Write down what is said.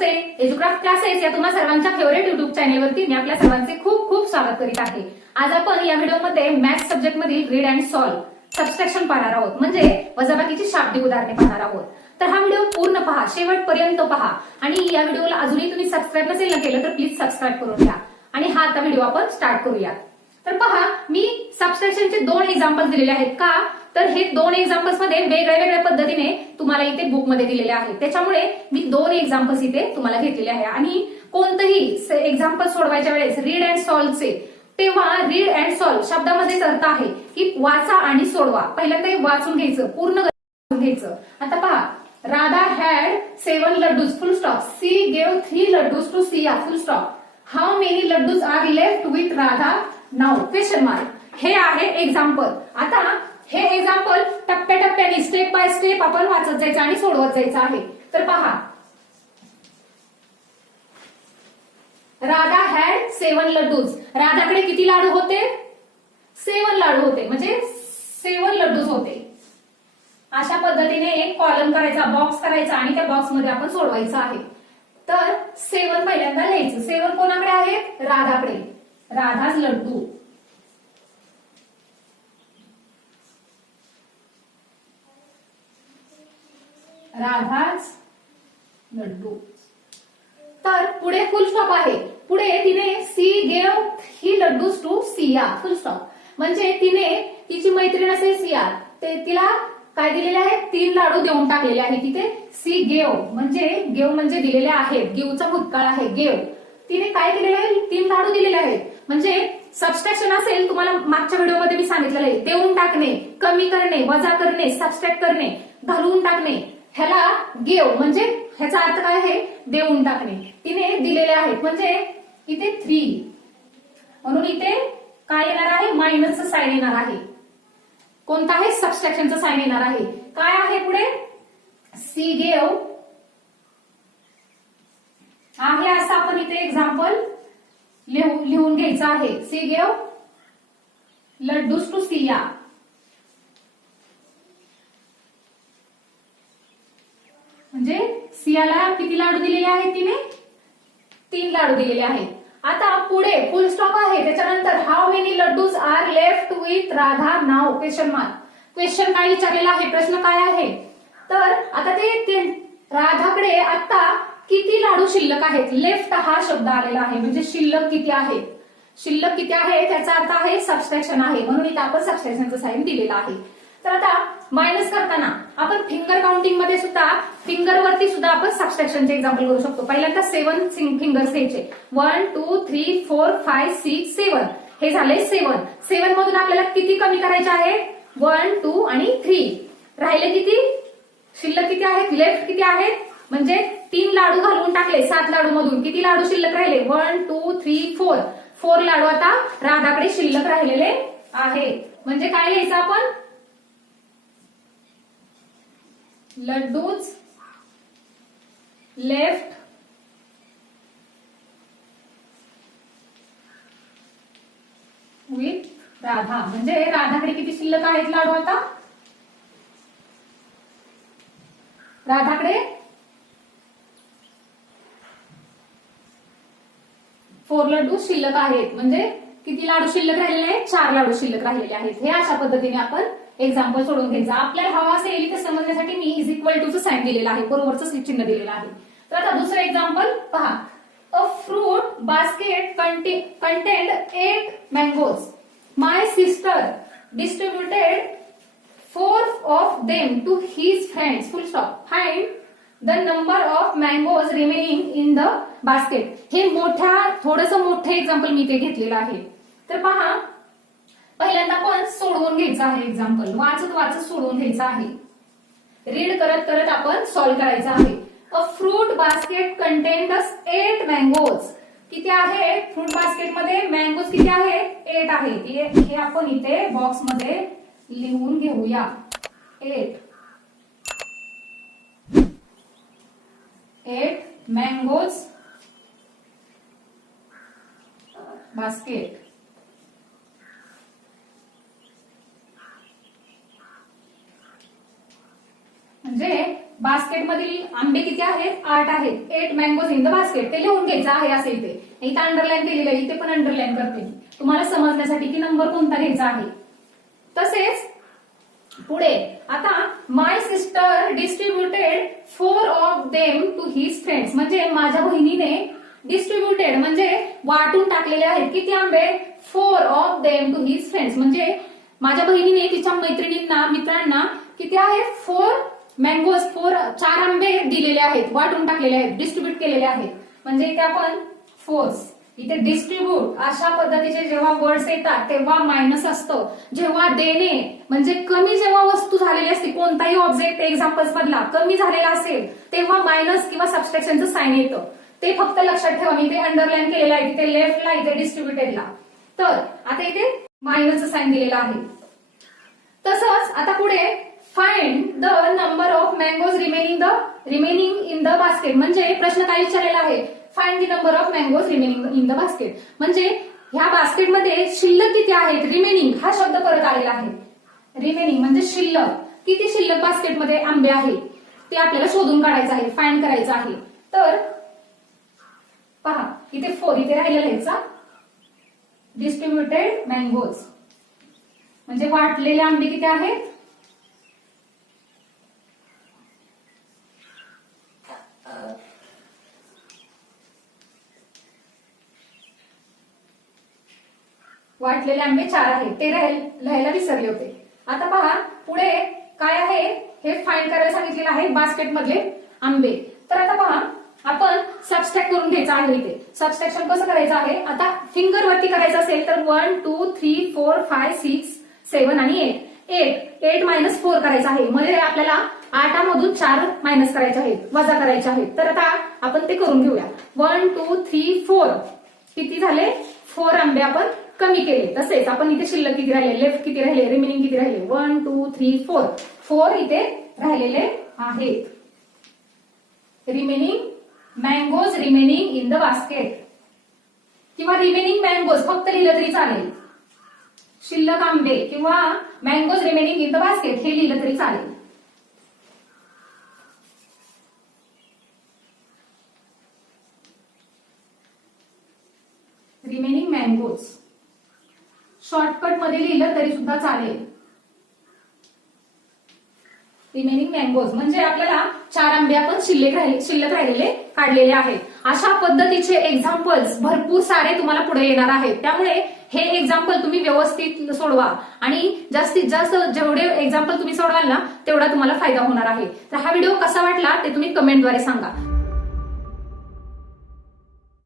नमस्ते. एज्युक्राफ्ट classes या तुम्हा सर्वांच्या फेवरेट युट्यूब चॅनेलवरती मी आपल्या सर्वांचे खूप खूप स्वागत करीत आहे. आज आपण या व्हिडिओमध्ये मॅथ्स सब्जेक्ट मधील रीड अँड सॉल्व सबस्ट्रॅक्शन पाहणार आहोत. म्हणजे वजाबाकीची शाब्दिक उदाहरणे पाहणार आहोत. तर हा व्हिडिओ पूर्ण पहा शेवटपर्यंत पहा. आणि या व्हिडिओला अजूनही तुम्ही सबस्क्राईब नसेल ना केलं तर प्लीज सबस्क्राईब करून घ्या. आणि हा आता व्हिडिओ आपण स्टार्ट करूया तर पहा मी सबस्ट्रॅक्शनचे दोन एक्झाम्पल दिलेले आहेत का? तर हे दोन एक्झाम्पल्समध्ये वेगळ्या वेगळ्या पद्धतीने तुम्हाला इथे बुकमध्ये दिलेले आहेत. त्याच्यामुळे मी दोन एक्झाम्पल्स इथे तुम्हाला घेतलेले आहे. आणि कोणतंही एक्झाम्पल सोडवायच्या वेळेस रीड अँड सॉल्वचे तेव्हा रीड अँड सॉल्व शब्दामध्येच अर्थ आहे की वाचा आणि सोडवा. पहिल्यांदा हे वाचून घ्यायचं पूर्ण घ्यायचं. आता पहा Radha had seven laddoos full stop she gave three laddoos to Siya full stop how many laddoos are left with Radha now question mark हे आहे एक्झाम्पल आता हे एक्झाम्पल टप्प्याटप्प्याने स्टेप बाय स्टेप आपण वाचत जायचं आणि सोडवत जायचं आहे. तर पहा. राधा हॅड सेवन लड्डूज राधाकडे किती लाडू होते? सेवन लाडू होते. म्हणजे सेवन लड्डूज होते. अशा पद्धतीने एक कॉलम करायचा बॉक्स करायचा आणि त्या बॉक्समध्ये आपण सोडवायचं आहे. तर सेवन पहिल्यांदा लिहायचं. सेवन कोणाकडे आहे राधाकडे. राधाच लड्डू. राधाच लड्डू. तर पुढे फुल स्टॉप आहे. पुढे तिने she gave he laddoos to Siya full stop म्हणजे तिने तिची मैत्रीण असेल सिया ते तिला काय दिलेले आहे तीन लाडू देऊन टाकलेले आहे तिथे. सी गेव म्हणजे गेव म्हणजे दिलेले आहेत. गेवचा भूतकाळ आहे गेव. तिने काय केलेलं आहे? तीन लाडू दिलेले आहेत. म्हणजे सबस्ट्रॅक्शन असेल तुम्हाला मागच्या व्हिडिओमध्ये मी सांगितलेलं आहे. देऊन टाकणे कमी करणे वजा करणे सबस्ट्रॅक्ट करणे घालवून टाकणे. ह्याला गेव म्हणजे ह्याचा अर्थ काय आहे? देऊन टाकणे. तिने दिलेले आहेत. म्हणजे इथे थ्री म्हणून इथे काय येणार आहे? मायनसचं साईन येणार आहे. कोणता आहे? सबस्ट्रॅक्शनचं साईन येणार आहे. काय आहे पुढे? सी गेव आहे असं आपण इथे एक्झाम्पल लिहून घ्यायचं आहे. She gave laddoos to Siya. म्हणजे सियाला किती लाडू दिलेले आहेत तिने? तीन लाडू दिलेले आहेत. आता पुढे फुल स्टॉप आहे. त्याच्यानंतर how many laddoos are left with Radha? Now question mark question काय विचारलेला आहे? प्रश्न काय आहे? तर आता ते राधाकडे आता किती लाडू शिल्लक आहेत? लेफ्ट हा शब्द आलेला आहे. म्हणजे शिल्लक किती आहे? शिल्लक किती आहे? त्याचा अर्थ आहे सबस्ट्रॅक्शन आहे. म्हणून इथे आपण सबस्ट्रॅक्शनचं साईन दिलेलं आहे. तर आता मायनस करताना आपण फिंगर काउंटिंगमध्ये सुद्धा फिंगरवरती सुद्धा आपण सबस्ट्रॅक्शनचे एक्झाम्पल करू शकतो. पहिल्यांदा सेवन फिंगर्स घ्यायचे. One two three four five six seven हे झाले सेवन सेवन मधून आपल्याला किती कमी करायचे आहे? वन टू आणि थ्री राहिले किती? शिल्लक किती आहेत? लेफ्ट किती आहेत? म्हणजे तीन लाडू घालवून टाकले सात लाडू मधून किती लाडू शिल्लक राहिले? One two three four four लाडू आता राधाकडे शिल्लक राहिलेले आहे म्हणजे काय लिहायचं आपण? Laddoos left with Radha. म्हणजे राधाकडे किती शिल्लक आहेत लाडू आता? राधाकडे फोर लाडू शिल्लक आहेत. म्हणजे किती लाडू शिल्लक राहिलेले आहेत? चार लाडू शिल्लक राहिलेले आहेत. हे अशा पद्धतीने आपण एक्झाम्पल सोडून घ्यायचं. आपल्याला हवा असेल ते समजण्यासाठी मी इज इक्वल टूचं साईन दिलेलं आहे. बरोबरचं चिन्ह दिलेलं आहे. तर आता दुसरं एक्झाम्पल पहा. A fruit basket contained eight mangoes my sister distributed four of them to his friends full stop find the number of mangoes remaining in the basket हे मोठ्या थोडस मोठं एक्झाम्पल मी ते घेतलेलं आहे. तर पहा पहिल्यांदा आपण सोडवून घ्यायचं आहे एक्झाम्पल वाचत वाचत सोडवून घ्यायचं आहे. रीड करत करत आपण सॉल्व्ह करायचं आहे. A fruit basket contain eight mangoes किती आहे? फ्रूट बास्केटमध्ये मँगोज किती आहेत? एट आहे. हे आपण इथे बॉक्समध्ये लिहून घेऊया. एट एट मँगोज बास्केट म्हणजे बास्केट मधील आंबे किती आहेत? आठ आहेत. Eight mangoes in the basket ते लिहून घ्यायचं आहे असे इथे. इथे अंडरलाईन केलेलं आहे. इथे पण अंडरलाईन करते तुम्हाला समजण्यासाठी की नंबर कोणता घ्यायचा आहे? तसेच पुढे. आता my sister distributed four of them to his friends म्हणजे माझ्या बहिणीने डिस्ट्रीब्युटेड म्हणजे वाटून टाकलेले आहेत. किती आंबे? Four of them to his friends म्हणजे माझ्या बहिणीने तिच्या मैत्रिणींना मित्रांना किती आहे? फोर मँगोज फोर चार आंबे दिलेले आहेत. वाटून टाकलेले आहेत. डिस्ट्रीब्यूट केलेले आहेत. म्हणजे इथे आपण फोर्स इथे डिस्ट्रीब्यूट अशा पद्धतीचे जेव्हा वर्ड्स येतात तेव्हा मायनस असतं. जेव्हा देणे म्हणजे कमी जेव्हा वस्तू झालेली असते कोणताही ऑब्जेक्ट एक्झाम्पल्स मधला कमी झालेला असेल तेव्हा मायनस किंवा सबस्ट्रॅक्शनचं साईन येतं. ते फक्त लक्षात ठेवा मी ते अंडरलाईन केलेलं आहे तिथे लेफ्टला इथे डिस्ट्रीब्युटेडला तर आता इथे मायनसचं साईन दिलेलं आहे. तसंच आता पुढे find the number of mangoes remaining the remaining in the basket म्हणजे प्रश्न काय विचारलेला आहे? Find the number of mangoes remaining in the basket म्हणजे ह्या बास्केटमध्ये शिल्लक किती आहेत? रिमेनिंग हा शब्द परत आलेला आहे. रिमेनिंग म्हणजे शिल्लक. किती शिल्लक बास्केटमध्ये आंबे आहे? ते आपल्याला शोधून काढायचं आहे फाइंड करायचं आहे. तर इथे फोर इथे राहिलेला ह्याचा डिस्ट्रीब्युटेड मँगोज म्हणजे वाटलेले आंबे किती आहेत? वाटलेले आंबे चार आहेत. ते राहील लिहायला विसरले होते. आता पहा पुढे काय आहे? हे फाईंड करायला सांगितलेलं आहे बास्केट मधले आंबे. तर आता पहा आपण सबस्ट्रॅक्ट करून घ्यायचं आहे इथे. सबस्ट्रॅक्शन कसं करायचं आहे? आता फिंगर वरती करायचं असेल तर one two three four five six seven आणि eight eight eight minus four करायचं आहे. म्हणजे आपल्याला आठामधून चार मायनस करायचे आहेत. वजा करायचे आहेत. तर आता आपण ते करून घेऊया. वन टू थ्री फोर किती झाले? फोर आंबे आपण कमी केले. तसेच आपण इथे शिल्लक किती राहिले? लेफ्ट किती राहिले? रिमेनिंग किती राहिले? One two three four four इथे राहिलेले आहेत. Remaining mangoes remaining in the basket किंवा रिमेनिंग मँगोज फक्त लिहिलं तरी चालेल. शिल्लक आंबे किंवा mangoes remaining in the basket हे लिहिलं तरी चालेल. रिमेनिंग मँगोज शॉर्टकटमध्ये लिहिलं तरी सुद्धा चालेल. रिमेनिंग मँगोज म्हणजे आपल्याला चार आंबे आपण शिल्लक राहिले शिल्लक राहिलेले काढलेले आहेत. अशा पद्धतीचे एक्झाम्पल्स भरपूर सारे तुम्हाला पुढे येणार आहेत. त्यामुळे हे एक्झाम्पल तुम्ही व्यवस्थित सोडवा. आणि जास्तीत जास्त जेवढे एक्झाम्पल तुम्ही सोडवाल ना तेवढा तुम्हाला फायदा होणार आहे. तर हा व्हिडिओ कसा वाटला ते तुम्ही कमेंटद्वारे सांगा.